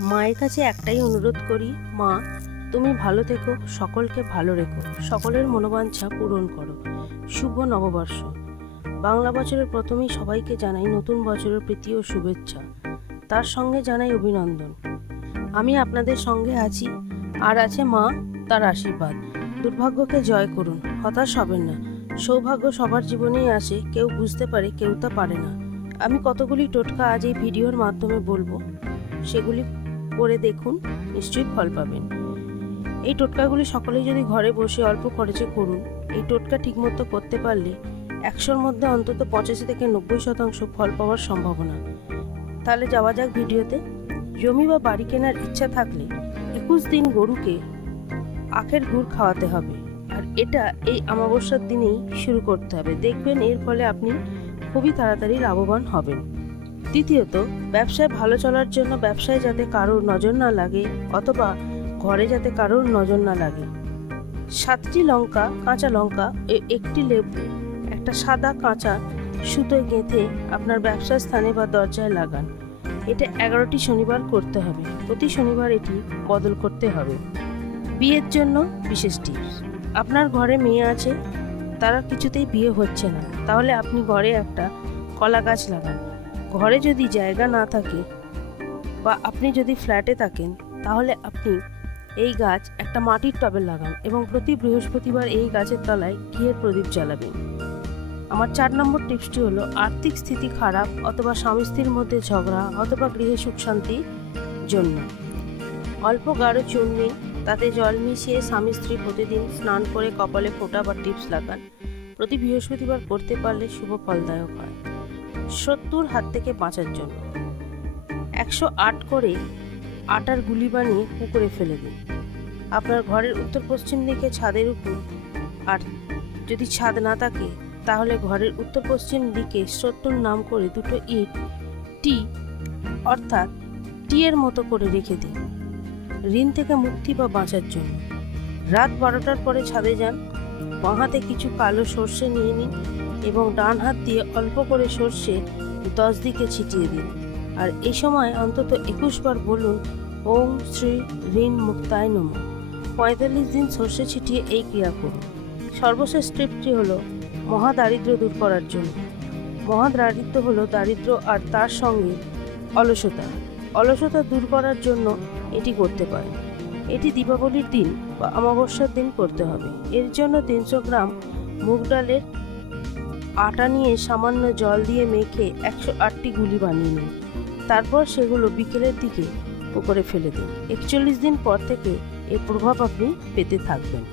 মায়ের কাছে একটাই অনুরোধ করি, মা, তুমি ভালো থেকো, সকলকে ভালো রেখো, সকলের মনোবাঞ্ছা পূরণ করো। শুভ নববর্ষ। বাংলা বছরের প্রথমেই সবাইকে জানাই নতুন বছরের প্রীতি ও শুভেচ্ছা। তার সঙ্গে জানাই অভিনন্দন। আমি আপনাদের সঙ্গে আছি, আর আছে মা, তার আশীর্বাদ। দুর্ভাগ্যকে জয় করুন, হতাশ হবেন না। সৌভাগ্য সবার জীবনেই আসে, কেউ বুঝতে পারে, কেউ তা পারে না। আমি কতগুলি টোটকা আজ এই ভিডিওর মাধ্যমে বলব, সেগুলি করে দেখুন, নিশ্চয়ই ফল পাবেন। এই টোটকাগুলি সকলেই যদি ঘরে বসে অল্প খরচে করুন, এই টোটকা ঠিকমতো করতে পারলে একশোর মধ্যে অন্তত পঁচাশি থেকে নব্বই শতাংশ ফল পাওয়ার সম্ভাবনা। তাহলে যাওয়া যাক ভিডিওতে। জমি বা বাড়ি কেনার ইচ্ছা থাকলে একুশ দিন গরুকে আখের গুড় খাওয়াতে হবে। আর এটা এই অমাবস্যার দিনেই শুরু করতে হবে। দেখবেন এর ফলে আপনি খুবই তাড়াতাড়ি লাভবান হবেন। দ্বিতীয়ত, ব্যবসায় ভালো চলার জন্য ব্যবসায় যাতে কারোর নজর না লাগে অথবা ঘরে যাতে কারোর নজর না লাগে। সাতটি লঙ্কা, কাঁচা লঙ্কা একটি লেবু, একটা সাদা কাঁচা সুতোয় গেঁথে আপনার ব্যবসার স্থানে বা দরজায় লাগান। এটা এগারোটি শনিবার করতে হবে। প্রতি শনিবার এটি বদল করতে হবে। বিয়ের জন্য বিশেষ টিপস। আপনার ঘরে মেয়ে আছে, তারা কিছুতেই বিয়ে হচ্ছে না। তাহলে আপনি ঘরে একটা কলা গাছ লাগান। ঘরে যদি জায়গা না থাকে বা আপনি যদি ফ্ল্যাটে থাকেন, তাহলে আপনি এই গাছ একটা মাটির টবে লাগান এবং প্রতি বৃহস্পতিবার এই গাছের তলায় ঘিয়ের প্রদীপ জ্বালাবেন। আমার চার নম্বর টিপসটি হলো, আর্থিক স্থিতি খারাপ অথবা স্বামী স্ত্রীর মধ্যে ঝগড়া অথবা গৃহে সুখ শান্তির জন্য। অল্প গাঢ় চুন নিন, তাতে জল মিশিয়ে স্বামী স্ত্রী প্রতিদিন স্নান করে কপালে ফোঁটা বা টিপস লাগান। প্রতি বৃহস্পতিবার করতে পারলে শুভ ফলদায়ক হয়। শত্রুর হাত থেকে বাঁচার জন্য। একশো আট করে আটার গুলি বানিয়ে পুকুরে ফেলে দিন। আপনার ঘরের উত্তর পশ্চিম দিকে ছাদের উপর। আর যদি ছাদ না থাকে, তাহলে ঘরের উত্তর পশ্চিম দিকে শত্রুর নাম করে দুটো ইট টি, অর্থাৎ টি এর মতো করে রেখে দিন। ঋণ থেকে মুক্তি বা বাঁচার জন্য। রাত বারোটার পরে ছাদে যান। বাঁ হাতে কিছু কালো সর্ষে নিয়ে নিন এবং ডান হাত দিয়ে অল্প করে সর্ষে দশ দিকে ছিটিয়ে দিন। আর এই সময় অন্তত একুশ বার বলুন, ওম শ্রী ঋণ মুক্তায় নম। পঁয়তাল্লিশ দিন সর্ষে ছিটিয়ে এই ক্রিয়া করুন। সর্বশেষ ট্রিপটি হলো মহাদারিদ্র দূর করার জন্য। মহাদারিদ্র হলো দারিদ্র আর তার সঙ্গে অলসতা। অলসতা দূর করার জন্য এটি করতে পারেন। এটি দীপাবলির দিন বা অমাবস্যার দিন করতে হবে। এর জন্য তিনশো গ্রাম মুগ ডালের আটা নিয়ে সামান্য জল দিয়ে মেখে একশো আটটি গুলি বানিয়ে নিন। তারপর সেগুলো বিকেলের দিকে পুকুরে ফেলে দিন। একচল্লিশ দিন পর থেকে এর প্রভাব আপনি পেতে থাকবেন।